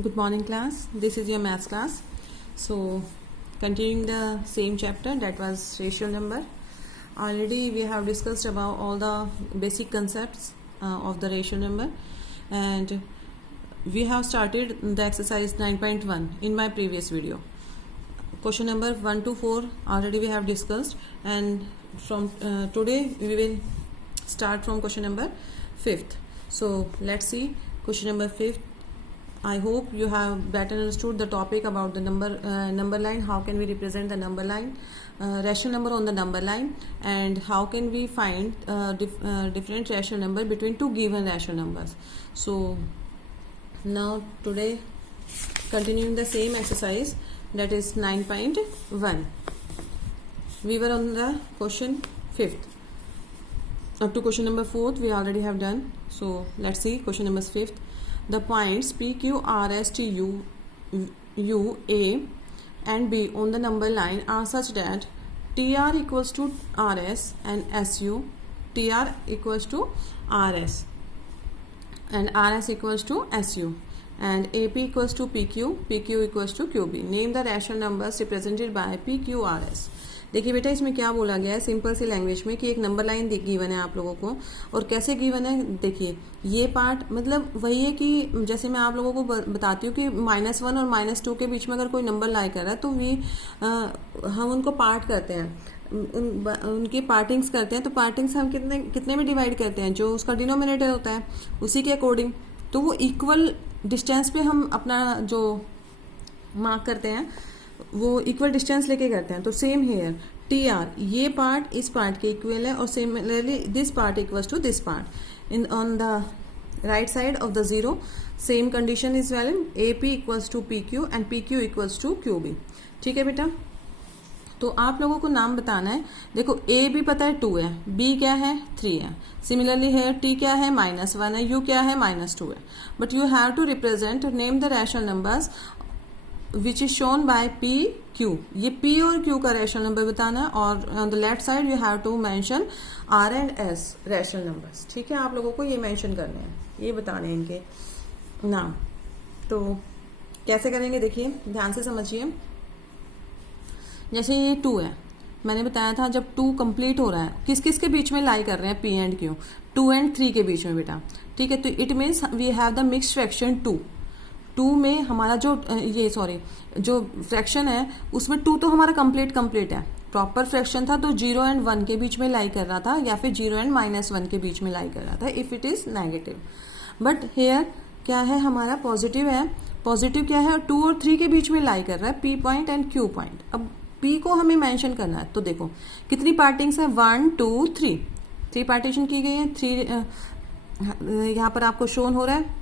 Good morning class. This is your maths class. So continuing the same chapter, that was rational number. Already we have discussed about all the basic concepts of the rational number, and we have started the exercise 9.1 in my previous video. Question number 1 to 4 already we have discussed, and from today we will start from question number 5th. So let's see question number 5th. I hope you have better understood the topic about the number line. How can we represent the number line, rational number on the number line, and how can we find different rational number between two given rational numbers. So now today continuing the same exercise, that is 9.1. We were on the question 5th. Up to question number 4th we already have done. So let's see question number 5th. The points P, Q, R, S, T, U, A and B on the number line are such that TR equals to RS and SU, TR equals to RS and RS equals to SU, and AP equals to PQ, PQ equals to QB. Name the rational numbers represented by P, Q, RS. देखिए बेटा, इसमें क्या बोला गया है simple सी language में कि एक नंबर लाइन गिवन है आप लोगों को, और कैसे गिवन है देखिए. ये पार्ट मतलब वही है कि जैसे मैं आप लोगों को बताती हूँ कि -1 और -2 के बीच में अगर कोई नंबर लाई कर रहा है तो हम उनको पार्ट करते हैं, उनकी पार्टिंग्स करते हैं. तो पार्टिंग्स हम कितने में डिवाइड करते हैं, जो उसका डिनोमिनेटर होता है उसी के अकॉर्डिंग. तो वो इक्वल डिस्टेंस पे हम अपना जो मार्क करते हैं वो इक्वल डिस्टेंस लेके करते हैं. तो सेम हेयर टी आर, ये पार्ट इस पार्ट के इक्वल है, और similarly this part equals to this part. In on the right side of the zero same condition is valid. A P equals to P Q and P Q equals to Q B. ठीक है बेटा, तो आप लोगों को नाम बताना है. देखो ए भी पता है 2 है, बी क्या है 3 है. सिमिलरली हेयर टी क्या है -1 है, यू क्या है -2 है. But you have to represent name the rational numbers which is shown by P Q. ये पी और क्यू का रैशनल नंबर बताना है, और on the left side you have to mention R and S rational numbers. ठीक है, आप लोगों को ये मेंशन करने हैं, ये बताने हैं इनके नाम. तो कैसे करेंगे देखिए, ध्यान से समझिए. जैसे ये 2 है, मैंने बताया था जब 2 कंप्लीट हो रहा है किस किस के बीच में लाई कर रहे हैं पी एंड क्यू, 2 एंड 3 के बीच में बेटा. ठीक है, तो it means we have the mixed fraction 2 में हमारा जो फ्रैक्शन है उसमें 2 तो हमारा कंप्लीट है. प्रॉपर फ्रैक्शन था तो 0 एंड 1 के बीच में लाई कर रहा था, या फिर 0 एंड -1 के बीच में लाई कर रहा था if it is negative. But here क्या है, हमारा पॉजिटिव है. पॉजिटिव क्या है, 2 और 3 के बीच में लाई कर रहा है, P point and Q point. अब पी को हमें मेंशन करना है. तो देखो कितनी पार्टिंग्स है, 1 2 3 पार्टीशन की गई है. 3 यहाँ पर आपको शोन हो रहा है.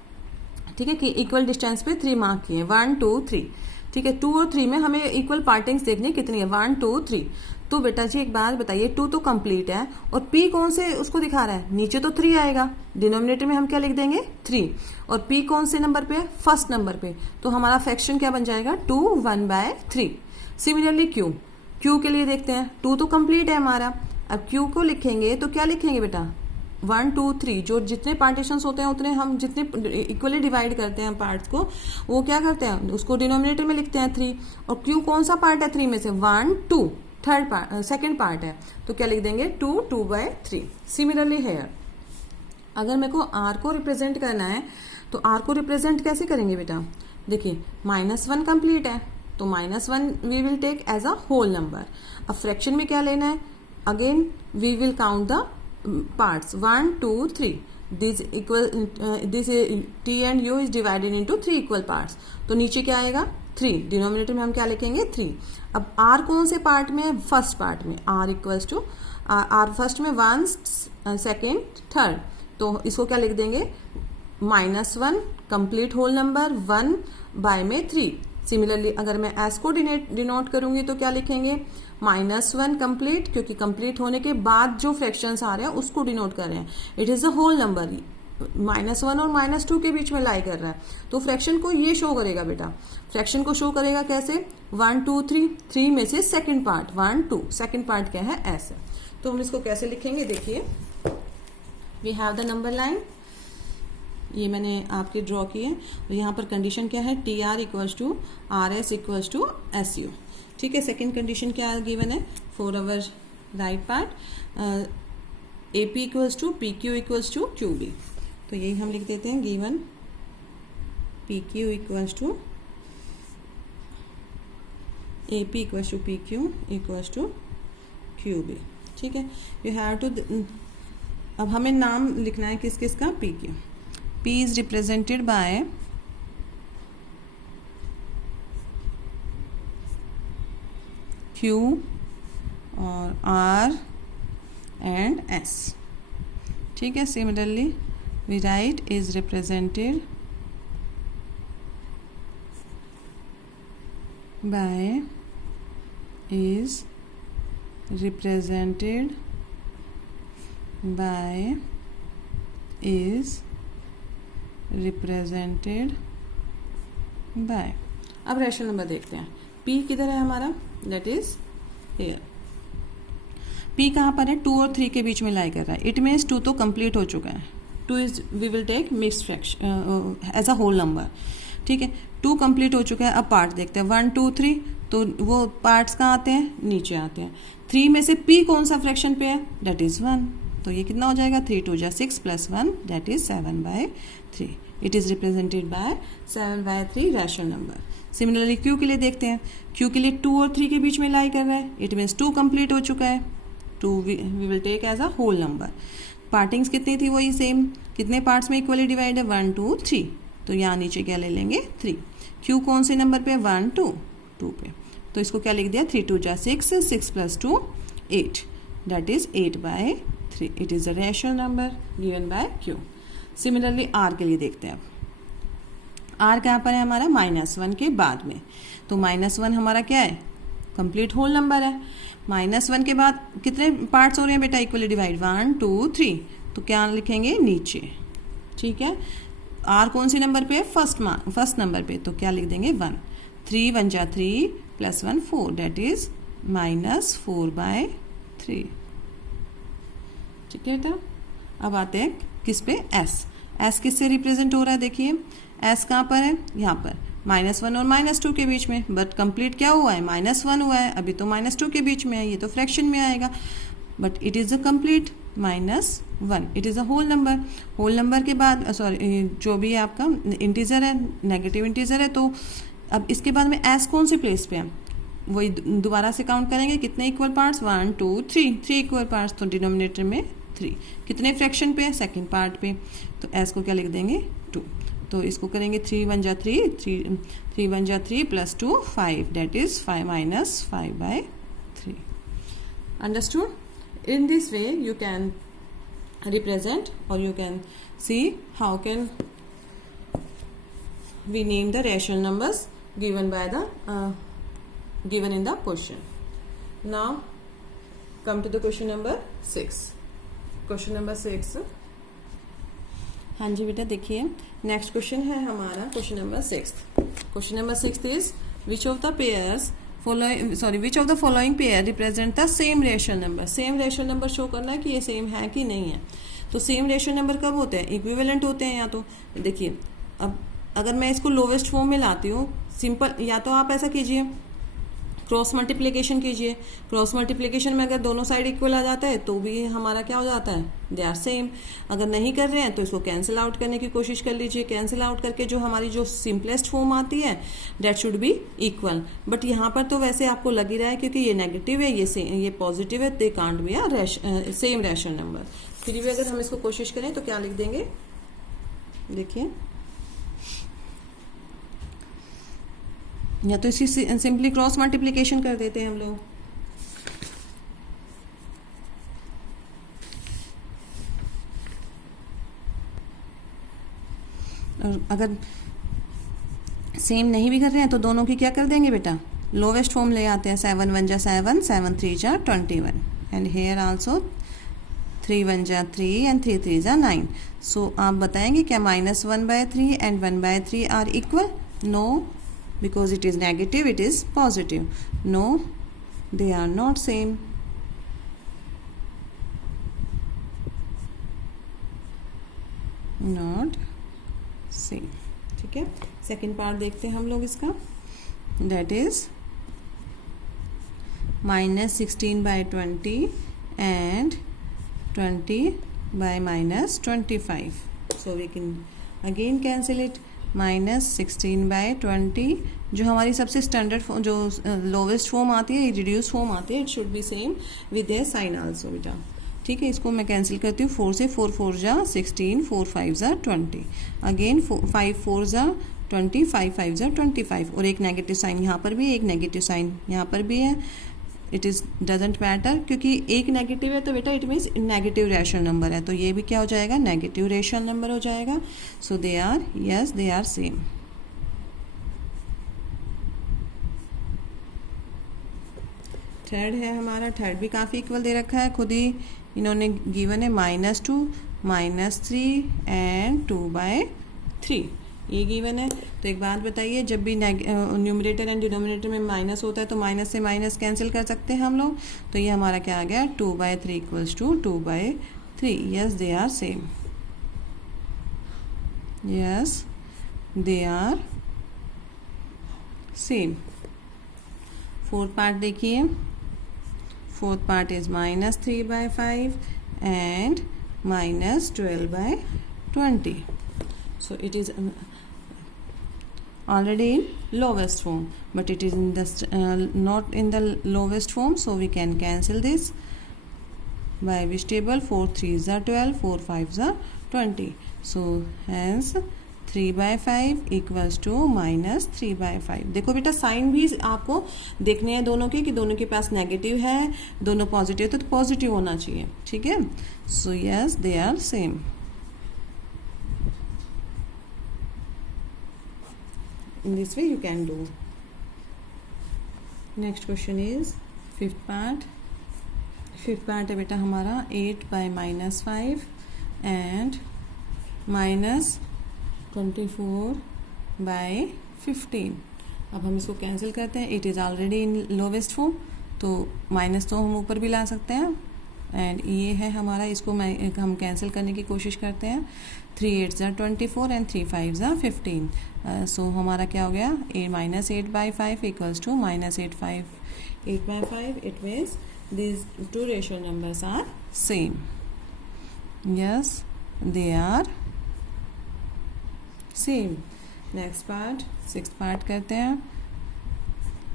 ठीक है, कि इक्वल डिस्टेंस पे 3 मार्क किए, 1 2 3. ठीक है, 2 और 3 में हमें इक्वल पार्टिंग्स देखनी कितनी है, 1 2 3. तो बेटा जी एक बात बताइए, 2 तो कंप्लीट है और पी कौन से उसको दिखा रहा है, नीचे तो 3 आएगा, डिनोमिनेटर में हम क्या लिख देंगे 3, और पी कौन से नंबर पे है, फर्स्ट नंबर पे. तो हमारा फ्रैक्शन क्या बन जाएगा 2 1/3. सिमिलरली क्यू के लिए देखते हैं, 2 तो कंप्लीट है हमारा. अब क्यू को लिखेंगे तो क्या लिखेंगे बेटा 1 2 3. जो जितने पार्टीशंस होते हैं उतने हम जितने इक्वली डिवाइड करते हैं पार्ट्स को, वो क्या करते हैं उसको डिनोमिनेटर में लिखते हैं 3. और क्यू कौन सा पार्ट है 3 में से, 1 2 थर्ड पार्ट सेकेंड पार्ट है, तो क्या लिख देंगे 2 2/3. सिमिलरली हेयर अगर मेरे को आर को रिप्रेजेंट करना है तो आर को रिप्रेजेंट कैसे करेंगे बेटा. देखिए -1 कंप्लीट है तो -1 we will take as a whole number. अब फ्रैक्शन में क्या लेना है, again we will count the parts 1 2 3. this t and u is divided into 3 equal parts. तो नीचे क्या आएगा 3, डिनोमिनेटर में हम क्या लिखेंगे 3. अब r कौन से पार्ट में है, फर्स्ट पार्ट में. r equals to r first में 1 सेकेंड थर्ड, तो इसको क्या लिख देंगे -1 कंप्लीट होल नंबर 1/3. सिमिलरली अगर मैं s को डिनोट करूंगी तो क्या लिखेंगे -1 कंप्लीट, क्योंकि कंप्लीट होने के बाद जो फ्रैक्शंस आ रहे हैं उसको डिनोट कर रहे हैं. It is a whole number, -1 और -2 के बीच में लाई कर रहा है. तो फ्रैक्शन को ये शो करेगा बेटा. फ्रैक्शन को शो करेगा कैसे, 1 2 3 में से सेकंड पार्ट 1 2, सेकंड पार्ट क्या है s है. तो हम इसको कैसे लिखेंगे देखिए, we have the number line. ये मैंने आपके ड्रॉ किए हैं और यहाँ पर कंडीशन क्या है, T R equals to R S equals to S U. ठीक है, सेकेंड कंडीशन क्या गिवन है, for our right part A P equals to P Q equals to Q B. तो यही हम लिख देते हैं, given P Q equals to A P equals to P Q equals to Q B. ठीक है, यू हैव टू, अब हमें नाम लिखना है किस किस का, P Q. P is represented by Q और आर एंड एस। ठीक है, similarly we write is represented by is represented by is represented by। अब रैशनल नंबर देखते हैं। P किधर है हमारा, दैट इज हियर। P कहाँ पर है, 2 और 3 के बीच में लाई कर रहा है। इट मीन्स 2 तो कंप्लीट हो चुका है। 2 is, we will take mixed fraction as a whole number. ठीक है, 2 कंप्लीट हो चुका है। अब पार्ट देखते हैं, 1 2 3, तो वो पार्ट्स कहाँ आते हैं, नीचे आते हैं। 3 में से P कौन सा फ्रैक्शन पे है, दैट इज 1। तो ये कितना हो जाएगा, 3 2 जा 6 plus 1 that is 7/3। It is represented bye 7/3 rational number. Similarly Q के लिए देखते हैं। Q के लिए 2 और 3 के बीच में लाई कर रहा है। इट मीन्स 2 कंप्लीट हो चुका है। 2 we will take as a whole number. Partings कितनी थी, वही सेम। कितने पार्ट्स में इक्वली डिवाइड है, 1 2 3। तो यहाँ नीचे क्या ले लेंगे, 3। Q कौन से नंबर पे, 1 2 2 पे। तो इसको क्या लिख दिया, 3 2 जा 6 6 plus 2 8 that is 8/3। It is a rational number given by Q। Similarly R के लिए देखते हैं। अब R कहाँ पर है हमारा, -1 के बाद में। तो -1 हमारा क्या है, कंप्लीट होल नंबर है। -1 के बाद कितने पार्ट्स हो रहे हैं बेटा, इक्वली डिवाइड, 1 2 3। तो क्या लिखेंगे, नीचे। ठीक है, R कौन सी नंबर पे है, फर्स्ट नंबर पे। तो क्या लिख देंगे, 1। 3 1 जा 3 प्लस 1 4 दैट इज -4/3। ठीक है बेटा, अब आते हैं किस पे, S किससे रिप्रेजेंट हो रहा है, देखिए S कहाँ पर है, यहाँ पर -1 और -2 के बीच में। बट कंप्लीट क्या हुआ है, -1 हुआ है। अभी तो -2 के बीच में है, ये तो फ्रैक्शन में आएगा। But it is a complete -1, it is a whole number. Whole number के बाद सॉरी जो भी आपका इंटीजर है, नेगेटिव इंटीजर है, तो अब इसके बाद में S कौन से प्लेस पे है, वही दोबारा से काउंट करेंगे। कितने इक्वल पार्ट्स, 1 2 3 इक्वल पार्ट्स। तो डिनोमिनेटर में 3। कितने फ्रैक्शन पे है, सेकंड पार्ट पे। तो S को क्या लिख देंगे, 2। तो इसको करेंगे 3 1 जा 3 3 1 जा 3 plus 2 5 that is 5 -5/3। Understood. In this way you can represent, or you can see how can we name the rational numbers given by the given in the question. Now come to the question number 6. Question number 6, हाँ जी बेटा देखिए, next question है हमारा question number 6। Question number 6 is which of the pairs which of the following pair represent the same rational number. Same rational number show करना है कि ये same है कि नहीं है। तो सेम रेशनल नंबर कब होते हैं, इक्विवेलेंट होते हैं। या तो देखिए, अब अगर मैं इसको लोवेस्ट फॉर्म में लाती हूँ, सिंपल, या तो आप ऐसा कीजिए, क्रॉस मल्टीप्लिकेशन कीजिए। क्रॉस मल्टीप्लिकेशन में अगर दोनों साइड इक्वल आ जाता है तो भी हमारा क्या हो जाता है, दे आर सेम। अगर नहीं कर रहे हैं तो इसको कैंसिल आउट करने की कोशिश कर लीजिए। कैंसिल आउट करके जो हमारी जो सिंपलेस्ट फॉर्म आती है that should be equal. But यहाँ पर तो वैसे आपको लग ही रहा है क्योंकि ये नेगेटिव है, ये पॉजिटिव है, they can't be a same rational number. फिर भी अगर हम इसको कोशिश करें तो क्या लिख देंगे, देखिए, या तो इसी सिंपली क्रॉस मल्टीप्लिकेशन कर देते हैं हम लोग। और अगर सेम नहीं भी कर रहे हैं तो दोनों की क्या कर देंगे बेटा, लोवेस्ट फॉर्म ले आते हैं। 7 1 जा 7 7 3 जा 21 एंड हेयर आल्सो 3 1 जा 3 एंड 3 3 जा 9। सो आप बताएंगे क्या -1/3 and 1/3 are equal? No, because it is negative, it is positive. No, they are not same. Not same. ठीक है, सेकेंड पार्ट देखते हैं हम लोग इसका, that is -16/20 and 20/-25. So we can again cancel it. -16/20 जो हमारी सबसे स्टैंडर्ड जो लोवेस्ट फॉर्म आती है, रिड्यूस फॉर्म आती है, it should be same with a sign also बेटा। ठीक है, इसको मैं कैंसिल करती हूँ। 4 से 4 4 जा 16, 4 5 जा 20, अगेन 5 4 जा 20, 5 5 जा 25, और एक नेगेटिव साइन यहाँ पर भी है, एक नेगेटिव साइन यहाँ पर भी है। इट इज़ डजेंट मैटर, क्योंकि एक नेगेटिव है तो बेटा it means negative rational number है, तो ये भी क्या हो जाएगा, नेगेटिव रैशनल नंबर हो जाएगा। So they are, yes they are same. Third है हमारा, थर्ड भी काफ़ी इक्वल दे रखा है, खुद ही इन्होंने गिवन है -2, -3 एंड 2/3, ये गिवन है। तो एक बात बताइए, जब भी न्यूमरेटर एंड डिनोमिनेटर में माइनस होता है तो माइनस से माइनस कैंसिल कर सकते हैं हम लोग, तो ये हमारा क्या आ गया, 2/3 equals to 2/3। Yes they are same, yes they are same. Fourth part देखिए, fourth part is -3/5 and -12/20. So it is already in lowest form, but it is in the not in the lowest form, so we can cancel this by which table, 4 3s are 12, 4 5s are 20. So hence 3/5 equals to -3/5। देखो बेटा sign भी आपको देखने हैं दोनों के, कि दोनों के पास नेगेटिव है, दोनों पॉजिटिव, तो पॉजिटिव होना चाहिए। ठीक है, so yes they are same. In this way you can do. Next question is fifth part. Fifth part है बेटा हमारा 8/-5 and -24/15। अब हम इसको कैंसिल करते हैं। It is already in lowest form, तो माइनस तो हम ऊपर भी ला सकते हैं, एंड ये है हमारा, इसको हम कैंसिल करने की कोशिश करते हैं। 3 8s are 24 and 3 5s are 15। सो हमारा क्या हो गया, -8/5 equals to -8/5। It means these two rational numbers are same. Yes, they are same. Next part, sixth part करते हैं।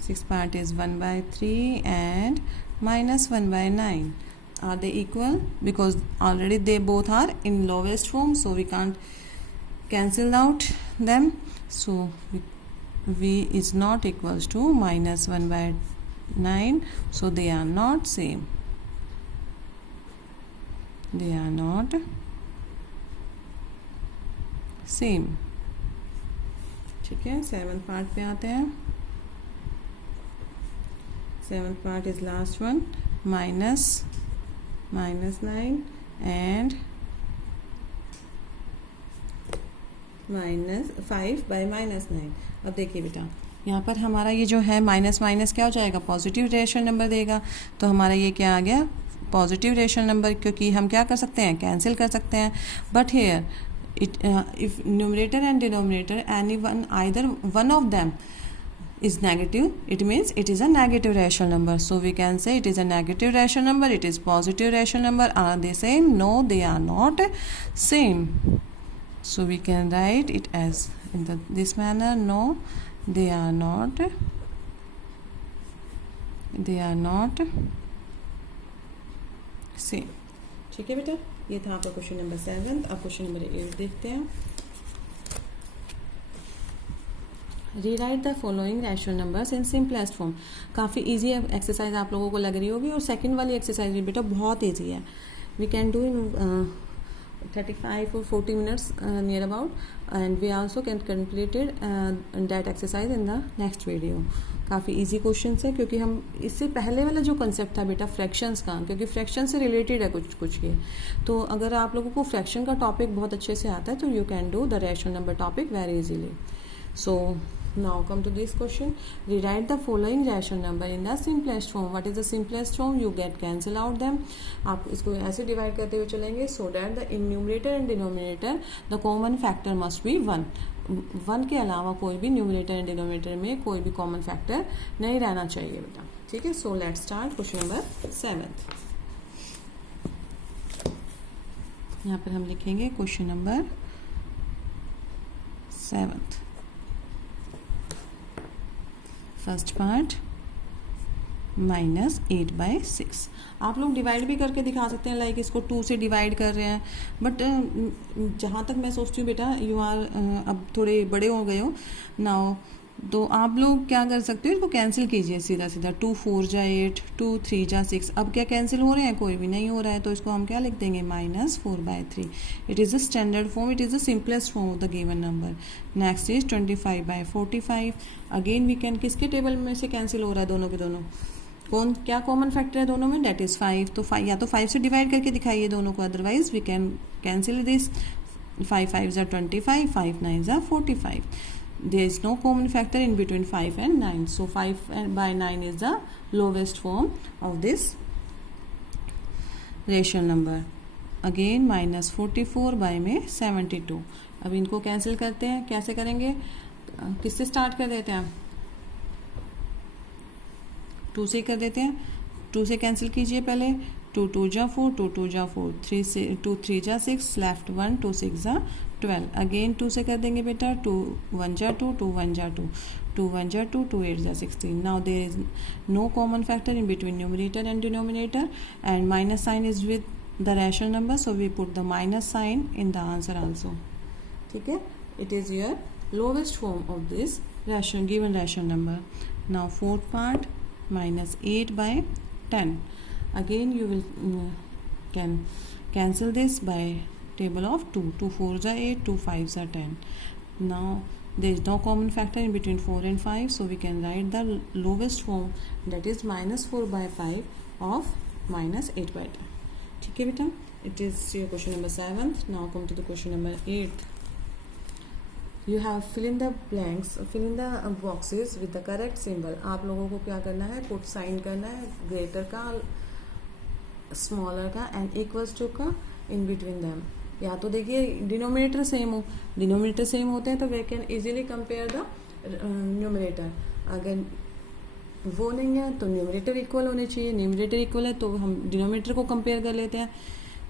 Sixth part is 1/3 and -1/9. Are they equal? Because already they both are in lowest form, so we can't cancel out them. So v is not equals to -1/9, so they are not same. They are not same. ठीक है, seventh part पे आते हैं। Seventh part is last one, -9 and -5/-9। अब देखिए बेटा, यहाँ पर हमारा ये जो है माइनस माइनस क्या हो जाएगा, पॉजिटिव रेशनल नंबर देगा, तो हमारा ये क्या आ गया, पॉजिटिव रेशनल नंबर, क्योंकि हम क्या कर सकते हैं, कैंसिल कर सकते हैं। But here it if numerator and denominator any one, either one of them is negative, it means it is a negative rational number, so we can say it is a negative rational number, it is positive rational number. Are they same? No, they are not same, so we can write it as in this manner. No, they are not same. ठीक है बेटा, ये था आपका question number 7। अब question number 8 देखते हैं। Rewrite the following rational numbers in simplest form. काफ़ी इजी एक्सरसाइज आप लोगों को लग रही होगी, और सेकंड वाली एक्सरसाइज भी बेटा बहुत इजी है। We can do in 35 or 40 minutes near about, and we also can completed that exercise in the next video. काफ़ी इजी क्वेश्चन है, क्योंकि हम इससे पहले वाला जो कंसेप्ट था बेटा फ्रैक्शंस का, क्योंकि फ्रैक्शन से रिलेटेड है कुछ ये, तो अगर आप लोगों को फ्रैक्शन का टॉपिक बहुत अच्छे से आता है तो you can do the rational number topic very easily. So Now come to this question. Rewrite the following rational number in the simplest form. What is the simplest form? You get cancel out them. आप इसको ऐसे divide करते हुए चलेंगे so that the numerator and denominator the common factor must be 1. 1 के अलावा कोई भी न्यूमरेटर एंड डिनोमिनेटर में कोई भी कॉमन फैक्टर नहीं रहना चाहिए बेटा. ठीक है. So let's start question number 7. यहाँ पर हम लिखेंगे क्वेश्चन नंबर 7. First part -8/6. आप लोग डिवाइड भी करके दिखा सकते हैं, लाइक इसको 2 से डिवाइड कर रहे हैं, बट जहाँ तक मैं सोचती हूँ बेटा यू आर अब थोड़े बड़े हो गए हो नाउ, तो आप लोग क्या कर सकते हो, इसको कैंसिल कीजिए सीधा सीधा. 2 4 जा 8, 2 3 जा 6. अब क्या कैंसिल हो रहे हैं? कोई भी नहीं हो रहा है, तो इसको हम क्या लिख देंगे -4/3. It is the standard form, it is the simplest form of the given number. Next is 25/45. Again we can, किसके टेबल में से कैंसिल हो रहा है? दोनों के दोनों. कौन क्या कॉमन फैक्टर है दोनों में? That is 5. तो 5 या तो 5 से डिवाइड करके दिखाइए दोनों को, otherwise we can cancel this. 5 5 जा 25, 5 9 जा 45. There is no common factor in between 5 and 9. So 5/9 is the lowest form of this rational number. Again -44/में 72. अब इनको कैंसिल करते हैं. कैसे करेंगे? किससे स्टार्ट कर देते हैं? 2 से कर देते हैं. 2 से कैंसिल कीजिए पहले. 2 2 जा 4, 2 2 जा 4, 3 से 2 3 जा 6, लेफ्ट 1, 2 6 जा 12. अगेन 2 से कर देंगे बेटा. 2 1 जा 2, 2 1 जा 2, 2 1 जा 2, 2 8 जा 16. Now there is no common factor in between numerator and denominator, and minus sign is with the rational number, so we put the minus sign in the answer also. ठीक है. It is your lowest form of this rational given rational number. Now fourth part -8/10. Again you will can cancel this by table of 2. 2 4 are 8, 2 5 are 10. Now there is no common factor in between 4 and 5, so we can write the lowest form, that is -4/5 of -8/10. ठीक है बेटा. It is your question number 7. Now come to the question number 8. You have fill in the blanks, fill in the boxes with the correct symbol. आप लोगों को क्या करना है? Put sign करना है ग्रेटर का, स्मॉलर का एंड इक्वल्स टू का इन बिटवीन दैम. या तो देखिए डिनोमिनेटर सेम हो, डिनोमिनेटर सेम होते हैं तो we can easily compare the numerator. अगर वो नहीं है तो न्यूमरेटर इक्वल होने चाहिए. न्यूमरेटर इक्वल है तो हम डिनोमिनेटर को कंपेयर कर लेते हैं.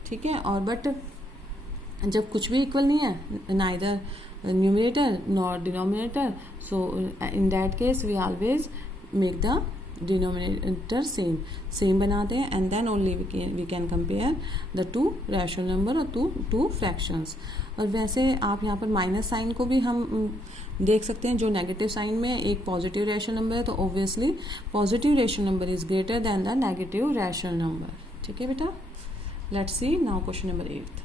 ठीक है. और बट जब कुछ भी इक्वल नहीं है, neither numerator nor denominator, so in that case we always make the denominator same बनाते हैं, and then only we can compare the two rational number और टू फ्रैक्शंस. और वैसे आप यहाँ पर माइनस साइन को भी हम देख सकते हैं. जो नेगेटिव साइन में एक पॉजिटिव रैशनल नंबर है, तो obviously positive rational number is greater then the negative rational number. ठीक है बेटा. Let's see now question number 8.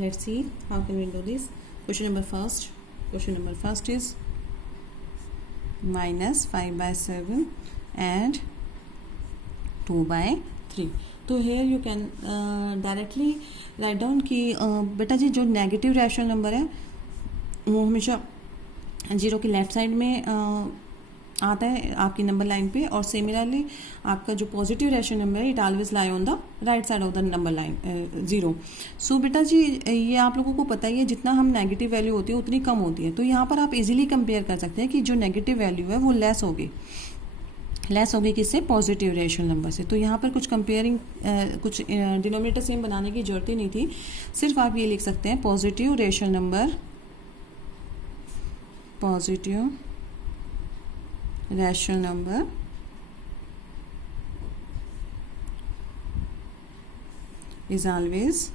Let's see how can we do this. Question number first is -5/7 and 2/3. तो here you can directly write down कि बेटा जी जो negative rational number है वो हमेशा 0 की लेफ्ट साइड में आता है आपकी नंबर लाइन पे, और सिमिलरली आपका जो पॉजिटिव रैशनल नंबर है it always lie on the right side of the number line 0. सो बेटा जी ये आप लोगों को पता ही है, जितना हम नेगेटिव वैल्यू होती है उतनी कम होती है. तो यहाँ पर आप इजीली कंपेयर कर सकते हैं कि जो नेगेटिव वैल्यू है वो लेस होगी किससे? पॉजिटिव रैशनल नंबर से. तो यहाँ पर कुछ कंपेयरिंग कुछ डिनोमिनेटर सेम बनाने की जरूरत ही नहीं थी. सिर्फ आप ये लिख सकते हैं positive rational number is always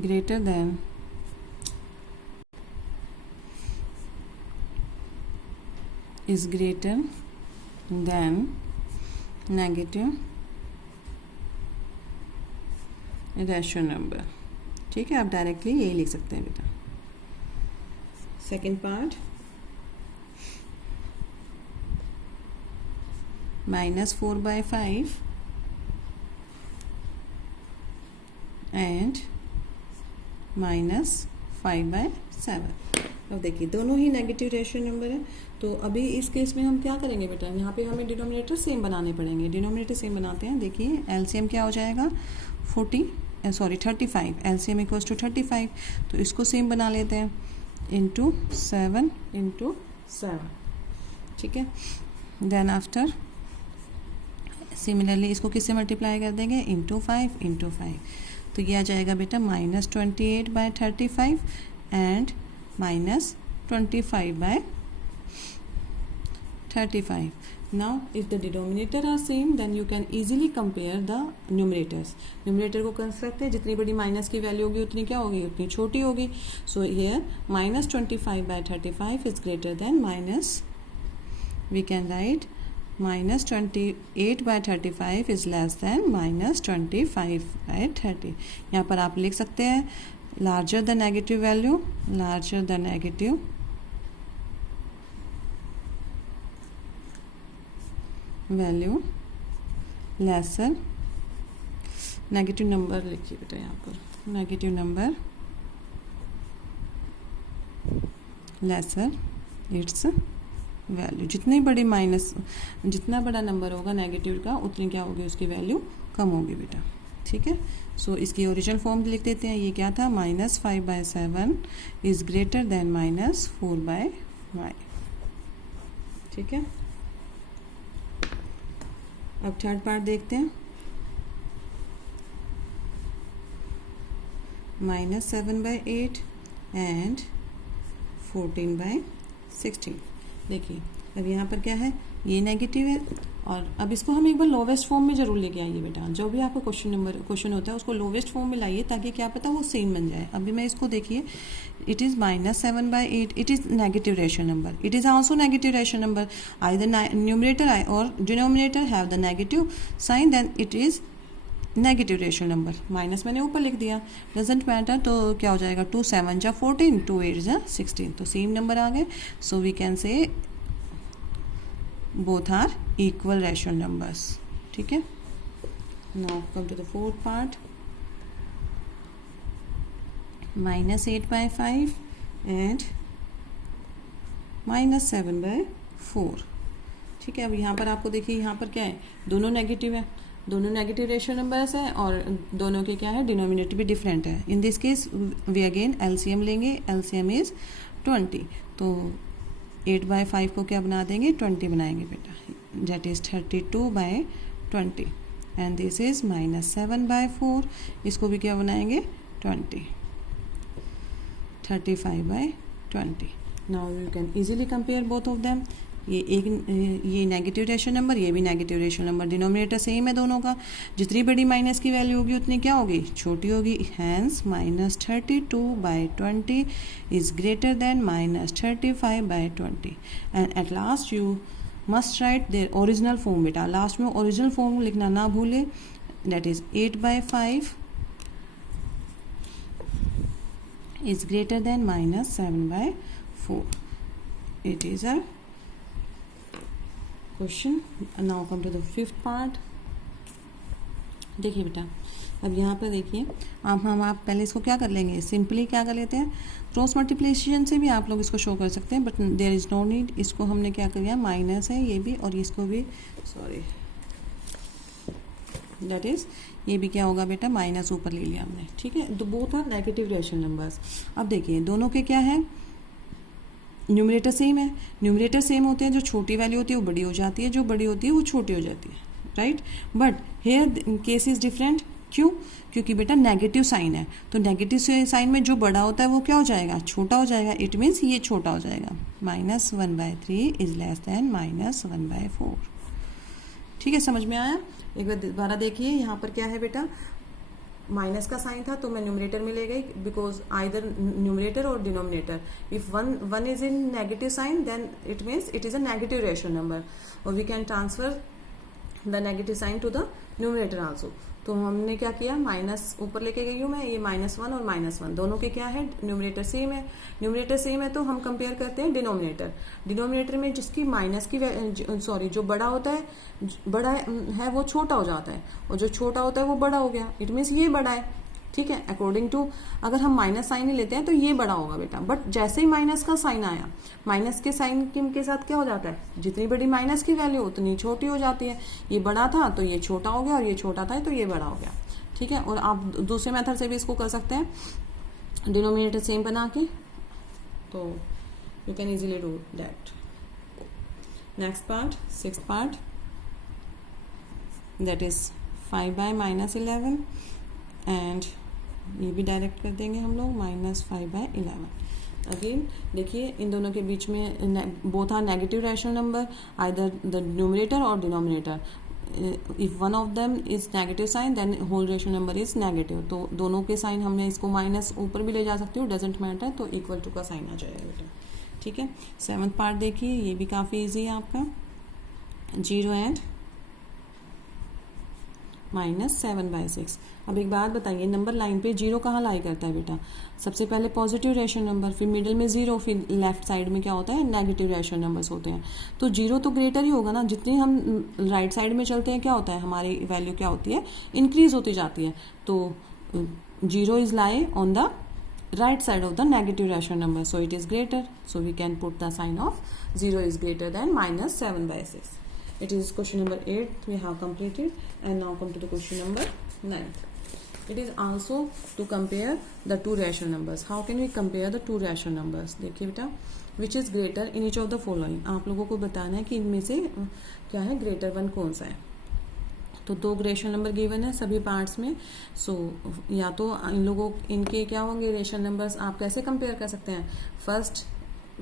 greater than negative rational number. ठीक है. आप डायरेक्टली यही लिख सकते हैं बेटा. Second part -4/5 and -5/10. 5/7। अब देखिए दोनों ही नेगेटिव रेशियो नंबर है, तो अभी इस केस में हम क्या करेंगे बेटा, यहाँ पे हमें डिनोमिनेटर सेम बनाने पड़ेंगे। डिनोमिनेटर सेम बनाते हैं। देखिए एलसीएम क्या हो जाएगा 35, एलसीएम इक्वल्स टू 35, तो इसको सेम बना लेते हैं इंटू 7 इंटू 7, ठीक है। देन आफ्टर सिमिलरली इसको किससे मल्टीप्लाई कर देंगे, इंटू 5, तो ये आ जाएगा बेटा -28/35 and -25/35. Now if the denominator are same then you can easily compare the numerators. Numerator को कर सकते हैं, जितनी बड़ी माइनस की वैल्यू होगी उतनी क्या होगी, उतनी छोटी होगी। So here -25/35 is greater than we can write -28/35 is less than -25/30. यहाँ पर आप लिख सकते हैं larger the negative value, lesser negative number लिखिए बेटा, यहाँ पर negative number lesser its value. जितनी बड़ी जितना बड़ा नंबर होगा नेगेटिव का उतनी क्या होगी, उसकी वैल्यू कम होगी बेटा, ठीक है। सो इसकी ओरिजिनल फॉर्म लिख देते हैं। ये क्या था, -5/7 इज ग्रेटर देन -4/5, ठीक है। अब थर्ड पार्ट देखते हैं। -7/8 एंड 14/16। देखिए अब यहाँ पर क्या है, ये नेगेटिव है, और अब इसको हम एक बार लोवेस्ट फॉर्म में जरूर लेके आइए बेटा। जो भी आपका क्वेश्चन होता है उसको लोवेस्ट फॉर्म में लाइए, ताकि क्या पता वो सेम बन जाए। अभी मैं इसको देखिए, it is -7/8, it is negative ratio number, it is also negative ratio number. Either numerator और denominator have the negative sign, then it is negative ratio number. Minus मैंने ऊपर लिख दिया, डजेंट मैटर। तो क्या हो जाएगा, 2 7 जा 14, 2 8 जा 16, तो सेम नंबर आ गए। So we can say both are equal rational numbers, ठीक है। now come to the fourth part, -8/5 and -7/4, ठीक है। अब यहाँ पर आपको देखिए, यहाँ पर क्या है, दोनों नेगेटिव है, दोनों नेगेटिव रेशियो नंबर्स हैं, और दोनों के क्या है, डिनोमिनेटर भी डिफरेंट है। In this case we again LCM लेंगे, एलसीएम इज 20, तो 8/5 को क्या बना देंगे, 20 बनाएंगे बेटा, that is 32/20, and this is -7/4, इसको भी क्या बनाएंगे, 20, 35/20। Now you can easily compare both of them. ये नेगेटिव रेशियो नंबर, ये भी negative ratio number, denominator same है दोनों का। जितनी बड़ी माइनस की वैल्यू होगी उतनी क्या होगी, छोटी होगी। Hence -32/20 is greater than -35/20, and at last you must write their original form बेटा। लास्ट में ओरिजिनल फॉर्म लिखना ना भूले, that is 8/5 is greater than -7/4. It is a question. Now come to the fifth part. देखिए बेटा, अब यहाँ पर देखिए, आप पहले इसको क्या कर लेंगे, सिंपली क्या कर लेते हैं, क्रॉस मल्टीप्लिकेशन से भी आप लोग इसको शो कर सकते हैं, but there is no need. इसको हमने क्या कर दिया, माइनस है ये भी, और इसको भी, सॉरी, दैट इज़ ये भी क्या होगा बेटा, माइनस ऊपर ले लिया हमने, ठीक है। तो both are negative rational numbers. अब देखिए दोनों के क्या है, न्यूमरेटर सेम है। न्यूमरेटर सेम होते हैं, जो छोटी वैल्यू होती है वो बड़ी हो जाती है, जो बड़ी होती है वो छोटी हो जाती है, right. But here case is different, क्यों, क्योंकि बेटा नेगेटिव साइन है, तो नेगेटिव साइन में जो बड़ा होता है वो क्या हो जाएगा, छोटा हो जाएगा। इट मीन्स ये छोटा हो जाएगा, -1/3 इज लेस देन -1/4, ठीक है। समझ में आया। एक बार दोबारा देखिए, यहाँ पर क्या है बेटा, माइनस का साइन था तो मैं न्यूमरेटर में ले गई, बिकॉज आइदर न्यूमरेटर और denominator, if one is in negative sign then it means it is a negative rational number, और we can transfer the negative sign to the numerator also. तो हमने क्या किया, माइनस ऊपर लेके गई हूँ मैं, ये -1 और -1 दोनों के क्या है, न्यूमरेटर सेम है। न्यूमरेटर सेम है तो हम कंपेयर करते हैं डिनोमिनेटर। डिनोमिनेटर में जिसकी माइनस की सॉरी जो बड़ा होता है, बड़ा है वो छोटा हो जाता है, और जो छोटा होता है वो बड़ा हो गया। इट मीन्स ये बड़ा है, ठीक है। अकॉर्डिंग टू अगर हम माइनस साइन ही लेते हैं तो ये बड़ा होगा बेटा, बट जैसे ही माइनस का साइन आया, माइनस के साइन के साथ क्या हो जाता है, जितनी बड़ी माइनस की वैल्यू उतनी छोटी हो जाती है। ये बड़ा था तो ये छोटा हो गया, और ये छोटा था तो ये बड़ा हो गया, ठीक है। और आप दूसरे मेथड से भी इसको कर सकते हैं, डिनोमिनेटर सेम बना के, तो you can easily do that. Next part, sixth part, that is 5/-11, and ये भी डायरेक्ट कर देंगे हम लोग, -5/11। अगेन देखिए इन दोनों के बीच में both are negative rational number, either the numerator और denominator. If one of them is negative sign then whole rational number is negative. तो दोनों के साइन हमने इसको माइनस ऊपर भी ले जा सकती हूँ, डजेंट मैटर, तो इक्वल टू का साइन आ जाएगा बेटा, ठीक है। सेवंथ पार्ट देखिए, ये भी काफ़ी ईजी है आपका, 0 एंड -7/6। अब एक बात बताइए, नंबर लाइन पे 0 कहाँ लाई करता है बेटा, सबसे पहले पॉजिटिव रैशनल नंबर, फिर मिडिल में 0, फिर लेफ्ट साइड में क्या होता है, नेगेटिव रैशनल नंबर्स होते हैं। तो 0 तो ग्रेटर ही होगा ना, जितनी हम राइट साइड में चलते हैं क्या होता है, हमारी वैल्यू क्या होती है, इंक्रीज होती जाती है। तो 0 is lie on the right side of the negative rational number, so it is greater, so we can put the sign of 0 is greater than -7/6. It is question number 8 we have completed, and now come to the question number 9. It is also to compare the two rational numbers. How can we compare the two rational numbers? देखिए बेटा, which is greater in each of the following, आप लोगों को बताना है कि इनमें से क्या है, ग्रेटर वन कौन सा है। तो 2 रेशनल नंबर गिवन है सभी पार्ट्स में, सो या तो इन लोगों इनके क्या होंगे रेशनल नंबर्स, आप कैसे कंपेयर कर सकते हैं, फर्स्ट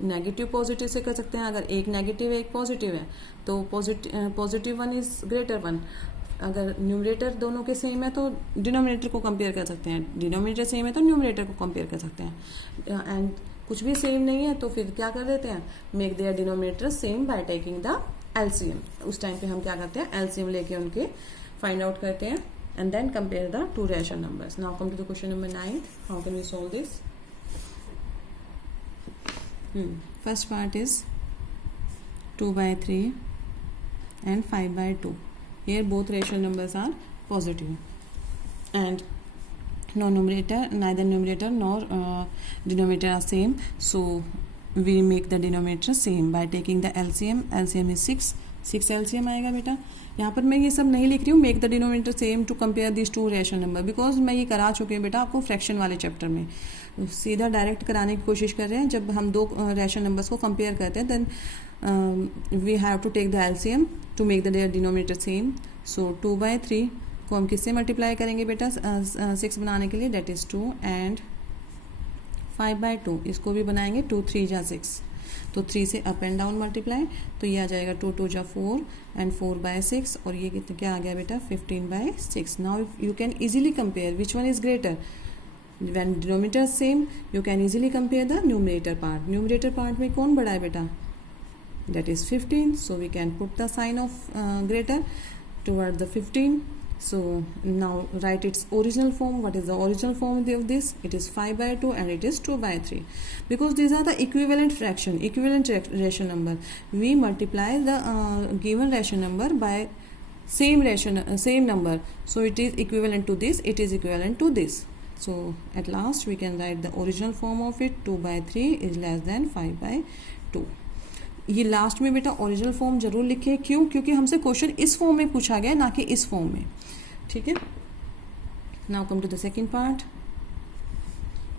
नेगेटिव पॉजिटिव से कर सकते हैं। अगर एक नेगेटिव है एक पॉजिटिव है तो positive one is greater one. अगर न्यूमरेटर दोनों के सेम है तो डिनोमिनेटर को कंपेयर कर सकते हैं, डिनोमिनेटर सेम है तो न्यूमरेटर को कंपेयर कर सकते हैं। एंड कुछ भी सेम नहीं है तो फिर क्या कर देते हैं, make their denominator same by taking the LCM. उस टाइम पे हम क्या करते हैं, एलसीएम लेके उनके फाइंड आउट करते हैं, and then compare the two rational numbers. Now come to the question number 9, how can we solve this. First part is 2/3 and 5/2. Here both rational numbers are positive, and no numerator, neither numerator nor denominator are same, so we make the denominator same by taking the LCM. LCM is 6 LCM आएगा बेटा। यहाँ पर मैं ये सब नहीं लिख रही हूँ, make the denominator same to compare this two rational number, because मैं ये करा चुकी हूँ बेटा आपको फ्रैक्शन वाले चैप्टर में। सीधा डायरेक्ट कराने की कोशिश कर रहे हैं। जब हम 2 रेशनल नंबर्स को कंपेयर करते हैं then we have to take the LCM to make the their denominator same. So 2/3 को हम किससे मल्टीप्लाई करेंगे बेटा 6 बनाने के लिए, डेट इज़ 2, एंड 5/2 इसको भी बनाएंगे, 2 3 जा 6, तो 3 से अप एंड डाउन मल्टीप्लाई, तो ये आ जाएगा 2 2 जा 4 एंड 4/6, और ये कितना क्या आ गया बेटा 15/6। Now you can easily compare which one is greater. When denominator is same, you can easily compare the numerator part. Numerator part में कौन बड़ा है बेटा, that is 15, so we can put the sign of greater toward the 15. So now write its original form. What is the original form of this? It is 5/2 and it is 2/3, because these are the equivalent fraction, equivalent rational number. We multiply the given rational number by same number, so it is equivalent to this, it is equivalent to this. So at last we can write the original form of it, 2/3 is less than 5/2. ये last में बेटा original form जरूर लिखे, क्यों, क्योंकि हमसे question इस form में पूछा गया ना कि इस फॉर्म में, ठीक है। Now come to the second part.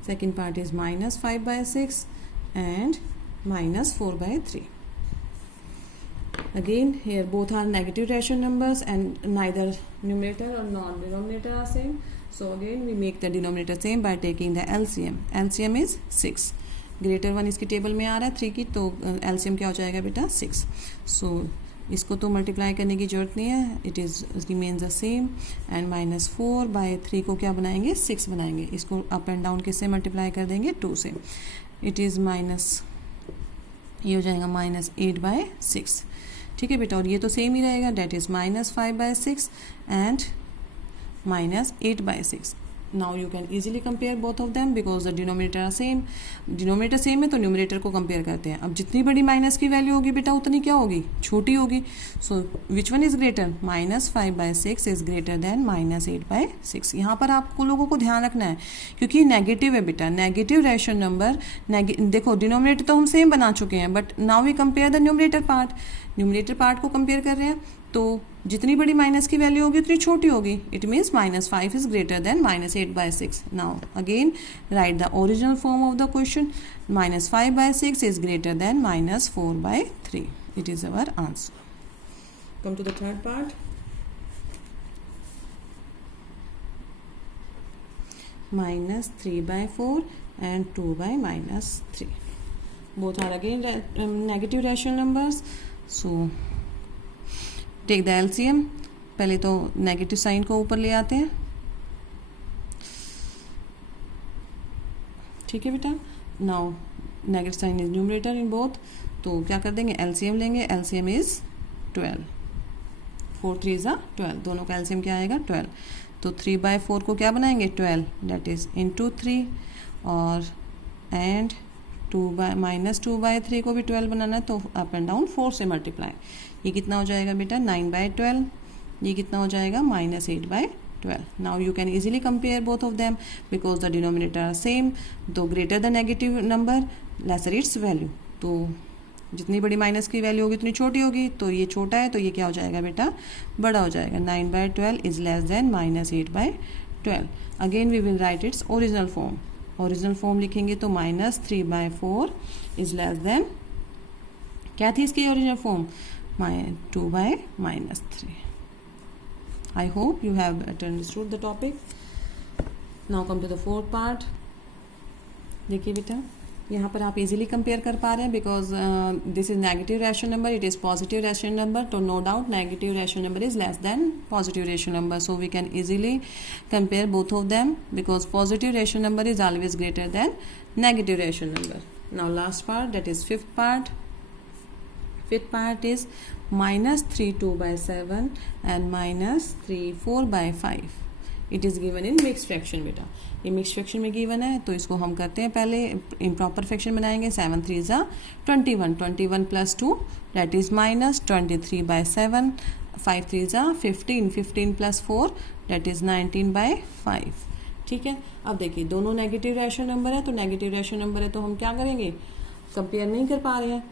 Second part is -5/6 and -4/3. Again here both are negative rational numbers and neither numerator or non-denominator are same, so again we make the denominator same by taking the LCM. LCM is 6, greater one इसकी table में आ रहा है 3 की, तो LCM क्या हो जाएगा बेटा 6. so इसको तो मल्टीप्लाई करने की जरूरत नहीं है, it is remains the same, and -4/3 को क्या बनाएंगे 6 बनाएंगे, इसको अप एंड डाउन किससे मल्टीप्लाई कर देंगे 2 से, इट इज़ ये हो जाएगा -8/6, ठीक है बेटा। और ये तो सेम ही रहेगा, that is -5/6 and -8/6, now you can easily compare both of them because the denominator are same. Denominator same है तो न्यूमरेटर को कंपेयर करते हैं. अब जितनी बड़ी माइनस की वैल्यू होगी बेटा उतनी क्या होगी, छोटी होगी. So which one is greater, -5/6 is greater than -8/6. यहाँ पर आपको लोगों को ध्यान रखना है क्योंकि नेगेटिव है बेटा. नेगेटिव रेशनल नंबर, देखो डिनोमिनेटर तो हम सेम बना चुके हैं but now we compare the numerator part. Numerator part को कंपेयर कर रहे हैं तो जितनी बड़ी माइनस की वैल्यू होगी उतनी छोटी होगी. It means -5 is greater than -8/6. Now again write the original form of the question. -5/6 is greater than -4/3. It is our answer. Come to the third part. -3/4 and 2/-3. Both are again negative rational numbers. So take the LCM. पहले तो negative sign को ऊपर ले आते हैं. ठीक है बेटा. Now negative sign is numerator in both, तो क्या कर देंगे, एलसीएम लेंगे. LCM is 12. 4 3 is 12. दोनों का एलसीएम क्या आएगा, 12. तो 3/4 को क्या बनाएंगे, 12, दैट इज इंटू 3. और एंड -2/3 को भी 12 बनाना है तो अप एंड डाउन 4 से मल्टीप्लाई. ये कितना हो जाएगा बेटा, 9/12. ये कितना हो जाएगा, -8/12. Now you can easily compare both of them because the denominator are same. Though greater the negative number lesser its value. तो जितनी बड़ी माइनस की वैल्यू होगी उतनी छोटी होगी. तो ये छोटा है तो ये क्या हो जाएगा बेटा, बड़ा हो जाएगा. 9/12 is less than -8/12. Again we will write its original form. Original form लिखेंगे तो -3/4 इज लेस देन, क्या थी इसकी original form, 2/-3. I hope you have understood the topic. Now come to the fourth part. देखिए बेटा यहाँ पर आप इजीली कंपेयर कर पा रहे हैं because this is negative rational number, it is positive rational number. तो no doubt negative rational number is less than positive rational number. So we can easily compare both of them because positive rational number is always greater than negative rational number. Now last part, that is fifth part. Fifth part is -3/2/7 and -3/4/5. It is given in mixed fraction बेटा. ये mix fraction में given है तो इसको हम करते हैं पहले इम्प्रॉपर फ्रैक्शन बनाएंगे. 7 3 is 21. 21 + 2 that is -23/7. 5 3 is 15. 15 + 4 that is 19/5. ठीक है. अब देखिए दोनों नेगेटिव रैशनल नंबर है तो नेगेटिव रैशनल नंबर है तो हम क्या करेंगे, कंपेयर नहीं कर पा रहे हैं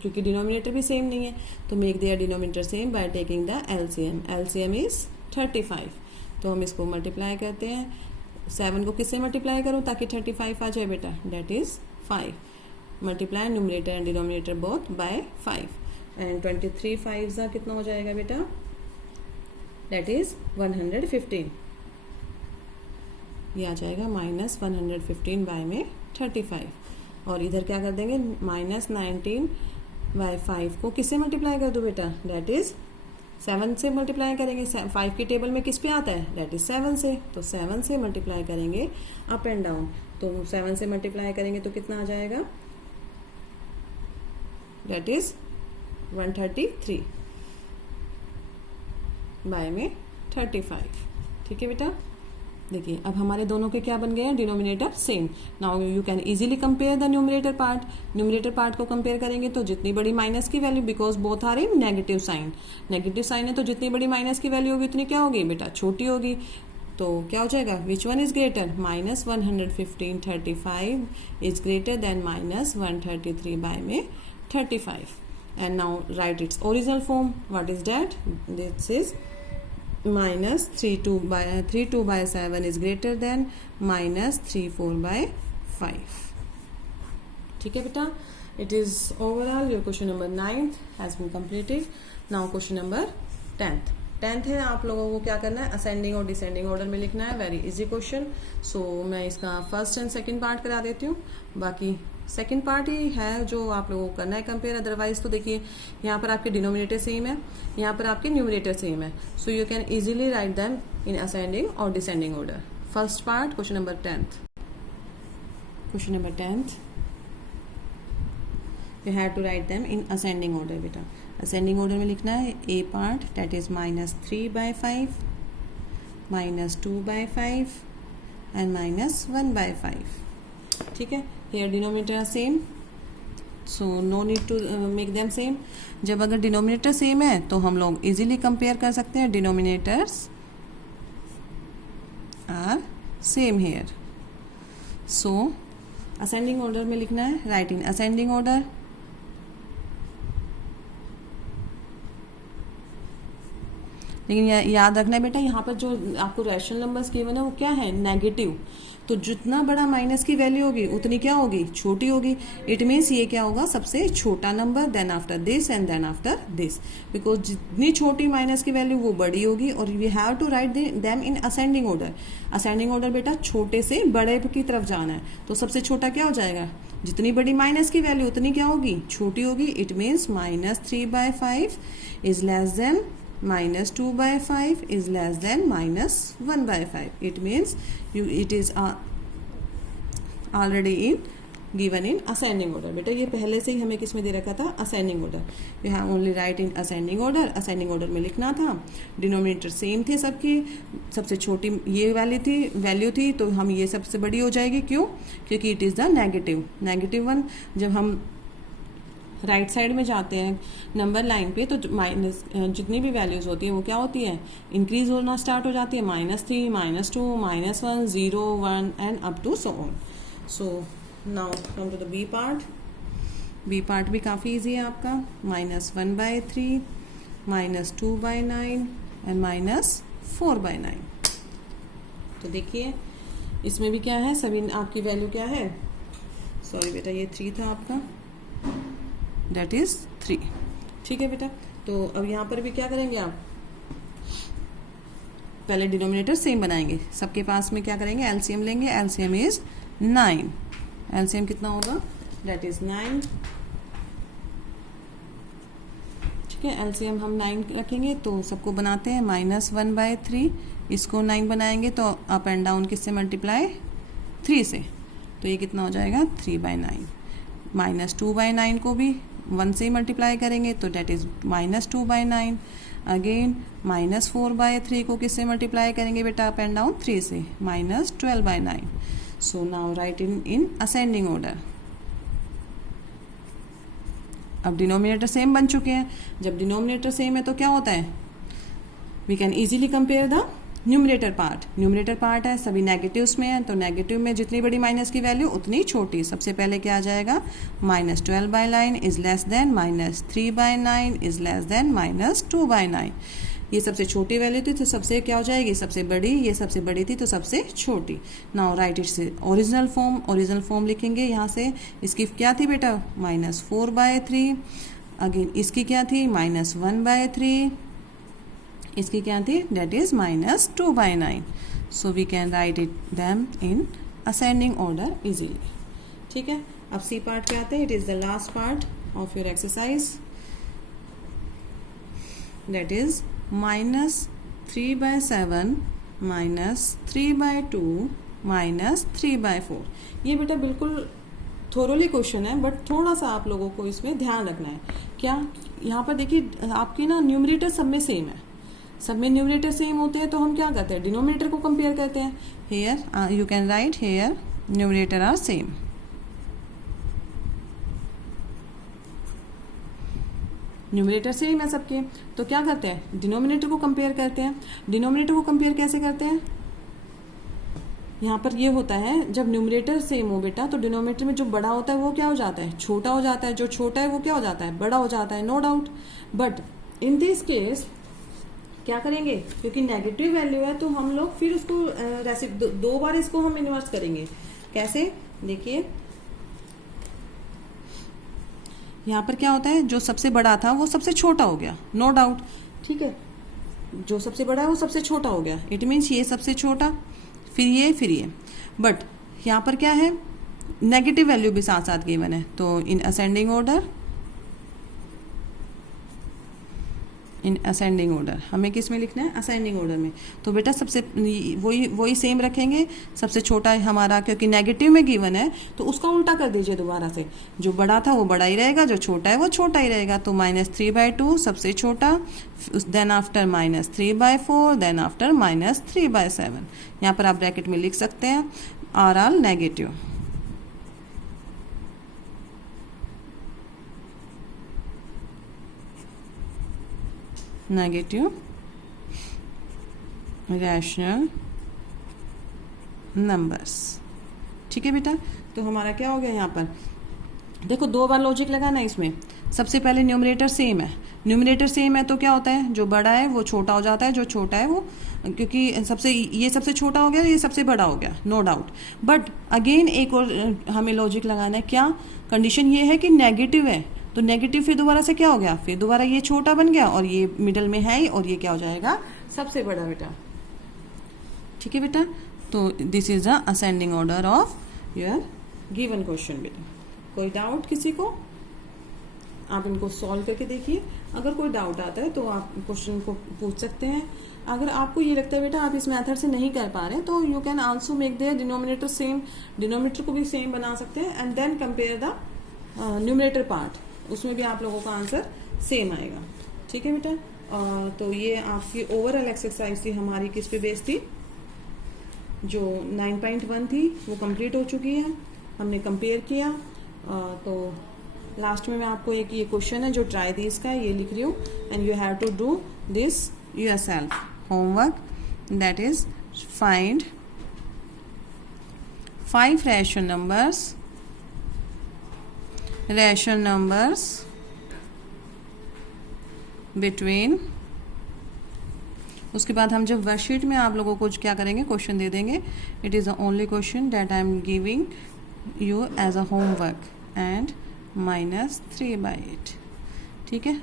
क्योंकि डिनोमिनेटर भी सेम नहीं है. तो make their denominator same by taking the LCM. LCM is 35. तो हम इसको मल्टीप्लाई करते हैं. 7 को किससे मल्टीप्लाई करूं ताकि 35 आ जाए बेटा, that is 5. Multiply numerator and denominator both by 5. And 23 5 कितना हो जाएगा बेटा, दैट इज 115. ये आ जाएगा -115 बाय में 35. और इधर क्या कर देंगे, -19/5 को किससे मल्टीप्लाई कर दो बेटा, दैट इज 7 से मल्टीप्लाई करेंगे. 5 की टेबल में किस पे आता है, दैट इज 7 से. तो 7 से मल्टीप्लाई करेंगे अप एंड डाउन. तो 7 से मल्टीप्लाई करेंगे तो कितना आ जाएगा, दैट इज 133 बाय में 35. ठीक है बेटा. देखिए अब हमारे दोनों के क्या बन गए हैं, denominator same. Now you can easily compare the numerator part. Numerator part को कंपेयर करेंगे तो जितनी बड़ी माइनस की value, because both are in negative sign. Negative sign है तो जितनी बड़ी माइनस की वैल्यू होगी उतनी क्या होगी बेटा, छोटी होगी. तो क्या हो जाएगा, which one is greater, -115 35 is greater than -133 by में 35. And now write its original form. What is that, this is -32/7 is greater than -34/5. ठीक है बेटा. It is overall your question number 9th has been completed. Now question number 10th. 10th है, आप लोगों को क्या करना है, असेंडिंग और डिसेंडिंग ऑर्डर में लिखना है. Very easy question. सो मैं इसका फर्स्ट एंड सेकंड पार्ट करा देती हूँ. बाकी सेकंड पार्ट ही है जो आप लोगों को करना है कंपेयर. अदरवाइज तो देखिए यहाँ पर आपके डिनोमिनेटर सेम है, यहाँ पर आपके न्यूमरेटर सेम है. So you can easily write them in ascending और descending order. First part question number 10th. Question number 10th you have to write them in ascending order बेटा. ascending order में लिखना है a part that is -3/5, -2/5, and minus 1 by 5. ठीक है, here denominator are same, so no need to make them same. जब अगर denominator same है तो हम लोग इजीली कंपेयर कर सकते हैं, denominators are same here. So ascending order में लिखना है, राइट इन असेंडिंग ऑर्डर. लेकिन याद रखना है बेटा, यहाँ पर जो आपको रैशनल नंबर्स गिवन है वो क्या है, नेगेटिव. तो जितना बड़ा माइनस की वैल्यू होगी उतनी क्या होगी, छोटी होगी. इट मीन्स ये क्या होगा, सबसे छोटा number, then after this and then after this. Because जितनी छोटी माइनस की वैल्यू वो बड़ी होगी. और we have to write them in ascending order. Ascending order बेटा छोटे से बड़े की तरफ जाना है. तो सबसे छोटा क्या हो जाएगा, जितनी बड़ी माइनस की वैल्यू उतनी क्या होगी, छोटी होगी. It means -3/5 is less then -2/5 is less than -1/5. It means it is already given in ascending order. बेटा ये पहले से ही हमें किस में दे रखा था, ascending order. You have only write in ascending order. ascending order में लिखना था. डिनोमिनेटर सेम थे सबकी, सबसे छोटी ये वैल्यू थी तो हम ये सबसे बड़ी हो जाएगी. क्यों, क्योंकि it is the negative one. जब हम राइट साइड में जाते हैं नंबर लाइन पे तो माइनस जितनी भी वैल्यूज होती है वो क्या होती है, इंक्रीज होना स्टार्ट हो जाती है. -3, -2, -1, 0, 1 and up to so on. So now come to the B part. B part भी काफ़ी इजी है आपका. -1/3, -2/9 एंड -4/9. तो देखिए इसमें भी क्या है, सभी आपकी वैल्यू क्या है, सॉरी बेटा ये 3 था आपका, दैट इज 3. ठीक है बेटा. तो अब यहाँ पर भी क्या करेंगे आप, पहले डिनोमिनेटर सेम बनाएंगे. सबके पास में क्या करेंगे, एलसीएम लेंगे. LCM is 9. एलसीएम कितना होगा, दैट इज 9. ठीक है, एलसीएम हम 9 रखेंगे. तो सबको बनाते हैं, -1/3 इसको 9 बनाएंगे तो अप एंड डाउन किससे मल्टीप्लाई, 3 से. तो ये कितना हो जाएगा, 3/9. -2/9 को भी 1 से मल्टीप्लाई करेंगे तो डेट इज -2/9. अगेन -4/3 को किससे मल्टीप्लाई करेंगे बेटा, अप एंड डाउन 3 से, -12/9. सो नाउ राइट इन असेंडिंग ऑर्डर. अब डिनोमिनेटर सेम बन चुके हैं. जब डिनोमिनेटर सेम है तो क्या होता है, we can easily compare the numerator part. Numerator part है, सभी नेगेटिव्स में है तो नेगेटिव में जितनी बड़ी माइनस की वैल्यू उतनी छोटी. सबसे पहले क्या आ जाएगा, -12/9 is less then -3/9 is less then -2/9. ये सबसे छोटी वैल्यू थी तो सबसे क्या हो जाएगी, सबसे बड़ी. ये सबसे बड़ी थी तो सबसे छोटी. Now write its original form. Original form लिखेंगे यहाँ से. इसकी क्या थी बेटा, -4/3. अगेन इसकी क्या थी, -1/3. इसकी क्या थी, that is -2/9. So we can write it them in ascending order easily. ठीक है. अब सी पार्ट पे आते हैं. It is the last part of your exercise. That is -3/7 -3/2 -3/4. ये बेटा बिल्कुल थोरोली क्वेश्चन है बट थोड़ा सा आप लोगों को इसमें ध्यान रखना है. क्या, यहाँ पर देखिए आपकी ना न्यूमरेटर सब में सेम है. सब में न्यूमरेटर सेम होते हैं तो हम क्या करते हैं, डिनोमिनेटर को कंपेयर करते हैं. Here you can write here numerator are same. Numerator same है सबके तो क्या करते हैं, डिनोमिनेटर को कंपेयर करते हैं. डिनोमिनेटर को कंपेयर कैसे करते हैं, यहाँ पर ये होता है जब न्यूमरेटर सेम हो बेटा तो डिनोमिनेटर में जो बड़ा होता है वो क्या हो जाता है, छोटा हो जाता है. जो छोटा है वो क्या हो जाता है, बड़ा हो जाता है. No doubt. But in this case क्या करेंगे, क्योंकि नेगेटिव वैल्यू है तो हम लोग फिर उसको दो बार इसको हम इन्वर्स करेंगे. कैसे, देखिए यहाँ पर क्या होता है, जो सबसे बड़ा था वो सबसे छोटा हो गया. No doubt. ठीक है, जो सबसे बड़ा है वो सबसे छोटा हो गया. इट मीन्स ये सबसे छोटा, फिर ये. बट यहाँ पर क्या है, नेगेटिव वैल्यू भी साथ साथ गिवन है. तो इन ascending order in ascending order. हमें किस में लिखना है? असेंडिंग ऑर्डर में। तो बेटा सबसे वही सेम रखेंगे, सबसे छोटा है हमारा, क्योंकि नेगेटिव में गिवन है तो उसका उल्टा कर दीजिए दोबारा से, जो बड़ा था वो बड़ा ही रहेगा, जो छोटा है वो छोटा ही रहेगा। तो -3/2 सबसे छोटा, देन आफ्टर -3/4, देन आफ्टर -3/7। यहाँ पर आप ब्रैकेट में लिख सकते हैं are all negative. Negative rational numbers. ठीक है बेटा, तो हमारा क्या हो गया यहाँ पर? देखो 2 बार लॉजिक लगाना है इसमें। सबसे पहले न्यूमरेटर सेम है, न्यूमरेटर सेम है तो क्या होता है, जो बड़ा है वो छोटा हो जाता है, जो छोटा है वो, क्योंकि ये सबसे छोटा हो गया, ये सबसे बड़ा हो गया, नो डाउट। बट अगेन एक और हमें लॉजिक लगाना है। क्या कंडीशन? ये है कि नेगेटिव है, तो नेगेटिव फिर दोबारा से क्या हो गया, फिर दोबारा ये छोटा बन गया और ये मिडल में है ही, और ये क्या हो जाएगा, सबसे बड़ा बेटा। ठीक है बेटा, तो this is the ascending order of your given question. बेटा कोई डाउट किसी को? आप इनको सॉल्व करके देखिए, अगर कोई डाउट आता है तो आप क्वेश्चन को पूछ सकते हैं। अगर आपको ये लगता है बेटा आप इस मेथड से नहीं कर पा रहे तो you can also make their denominator same, denominator को भी सेम बना सकते हैं and then compare the numerator part, उसमें भी आप लोगों का आंसर सेम आएगा। ठीक है बेटा, तो ये आपकी ओवरऑल एक्सरसाइज थी हमारी, किस पे बेस्ड थी? जो 9.1 थी वो कंप्लीट हो चुकी है, हमने कंपेयर किया। तो लास्ट में मैं आपको एक ये क्वेश्चन है जो ट्राई दिस का ये लिख रही हूँ, and you have to do this yourself homework, that is find 5 rational numbers between। उसके बाद हम जब वर्कशीट में आप लोगों को क्या करेंगे, क्वेश्चन दे देंगे। It is the only question that I am giving you as a homework, and -3/8। ठीक है,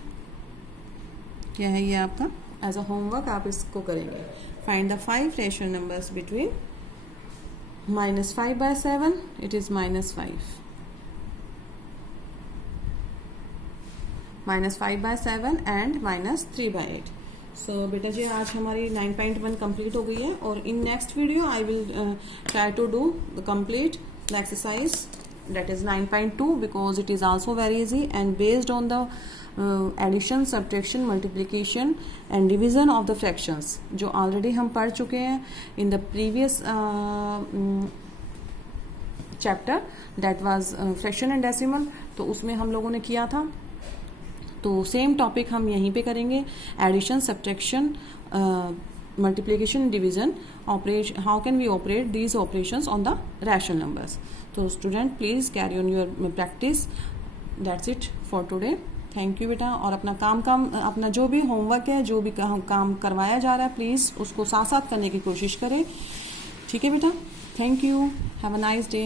क्या है ये आपका एज अ होमवर्क, आप इसको करेंगे। Find the 5 rational numbers between -5/7, it is -5, -5/7 and -3/8। सो बेटा जी आज हमारी 9.1 कंप्लीट हो गई है, और in next video I will try to do the complete the exercise that is 9.2 because it is also very easy and based on the addition, subtraction, multiplication and division of the fractions जो already हम पढ़ चुके हैं in the previous chapter that was fraction and decimal। तो उसमें हम लोगों ने किया था, तो सेम टॉपिक हम यहीं पे करेंगे। Addition, subtraction, multiplication, division, operation, how can we operate these operations on the rational numbers। तो student please carry on your practice, that's it for today। Thank you बेटा, और अपना अपना जो भी होमवर्क है, जो भी काम करवाया जा रहा है, प्लीज़ उसको साथ साथ करने की कोशिश करें। ठीक है बेटा, thank you, have a nice day.